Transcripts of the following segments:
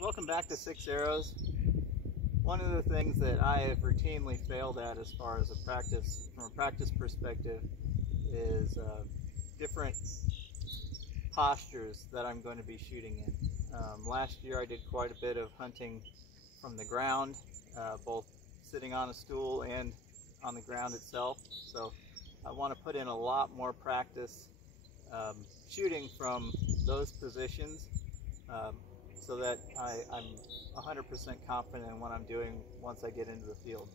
Welcome back to Six Arrows. One of the things that I have routinely failed at as far as from a practice perspective is different postures that I'm going to be shooting in. Last year I did quite a bit of hunting from the ground, both sitting on a stool and on the ground itself. So I want to put in a lot more practice shooting from those positions so that I'm 100% confident in what I'm doing once I get into the field.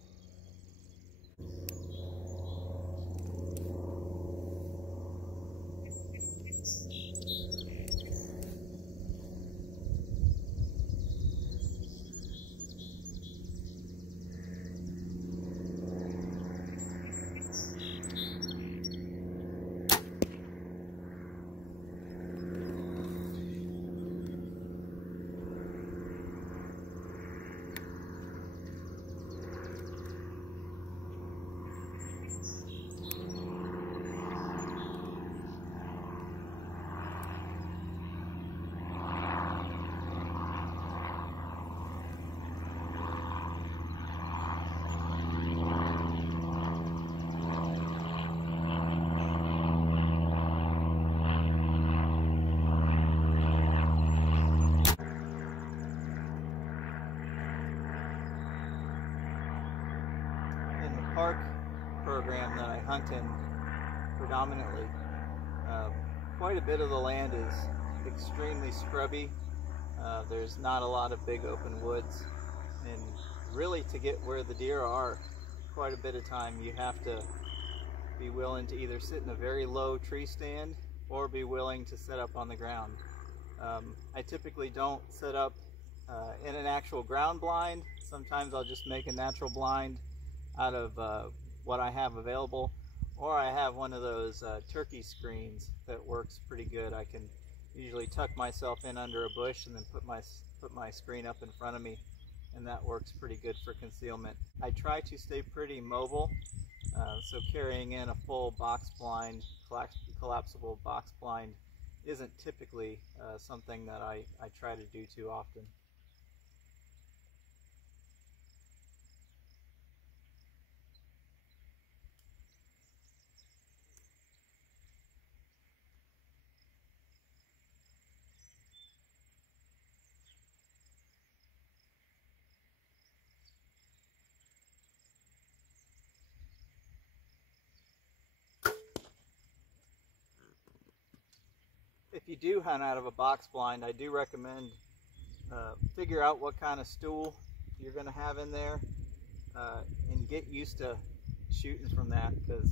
Park program that I hunt in predominantly, quite a bit of the land is extremely scrubby. There's not a lot of big open woods, and really to get where the deer are quite a bit of time you have to be willing to either sit in a very low tree stand or be willing to set up on the ground. I typically don't set up in an actual ground blind. Sometimes I'll just make a natural blind out of what I have available, or I have one of those turkey screens that works pretty good. I can usually tuck myself in under a bush and then put my screen up in front of me, and that works pretty good for concealment. I try to stay pretty mobile, so carrying in a full box blind, collapsible box blind, isn't typically something that I try to do too often. If you do hunt out of a box blind, I do recommend figure out what kind of stool you're going to have in there and get used to shooting from that, because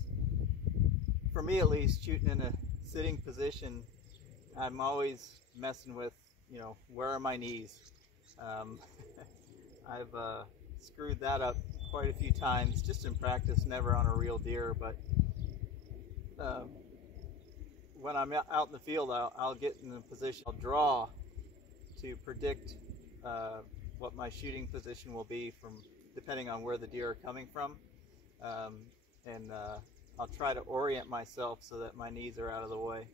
for me at least, shooting in a sitting position, I'm always messing with, where are my knees? I've screwed that up quite a few times just in practice, never on a real deer, but when I'm out in the field, I'll get in a position, I'll draw to predict what my shooting position will be depending on where the deer are coming from, and I'll try to orient myself so that my knees are out of the way.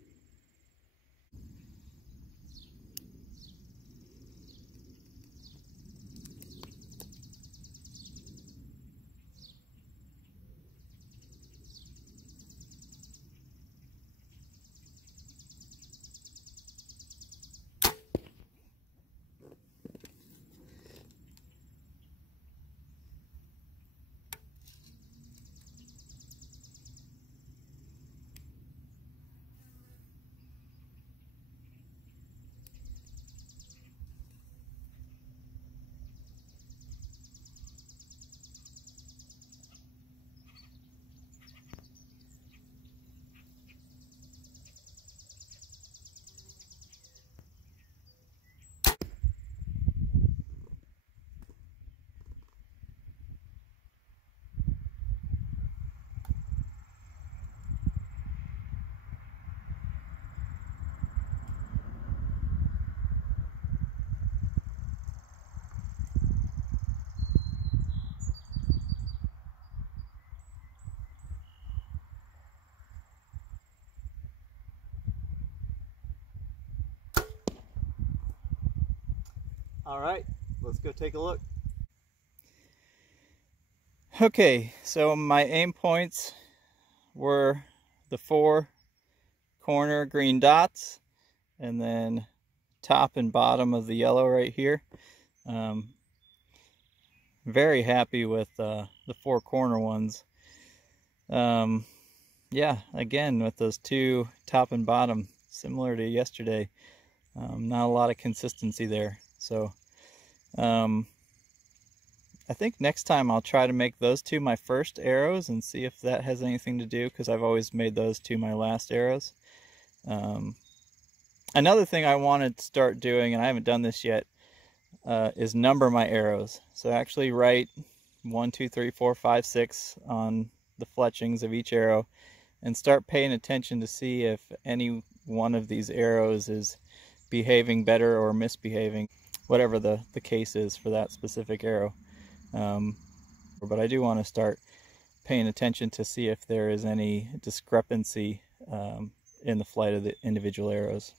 All right, let's go take a look. Okay, so my aim points were the 4 corner green dots and then top and bottom of the yellow right here. Very happy with the 4 corner ones. Yeah, again with those 2 top and bottom, similar to yesterday. Not a lot of consistency there. So I think next time I'll try to make those 2 my first arrows and see if that has anything to do, because I've always made those 2 my last arrows. Another thing I want to start doing, and I haven't done this yet, is number my arrows. So actually write 1, 2, 3, 4, 5, 6 on the fletchings of each arrow and start paying attention to see if any one of these arrows is behaving better or misbehaving, whatever the case is for that specific arrow. But I do want to start paying attention to see if there is any discrepancy in the flight of the individual arrows.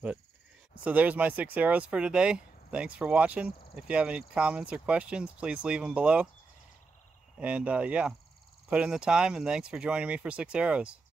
So there's my 6 arrows for today. Thanks for watching. If you have any comments or questions, please leave them below. And yeah, put in the time, and thanks for joining me for 6 arrows.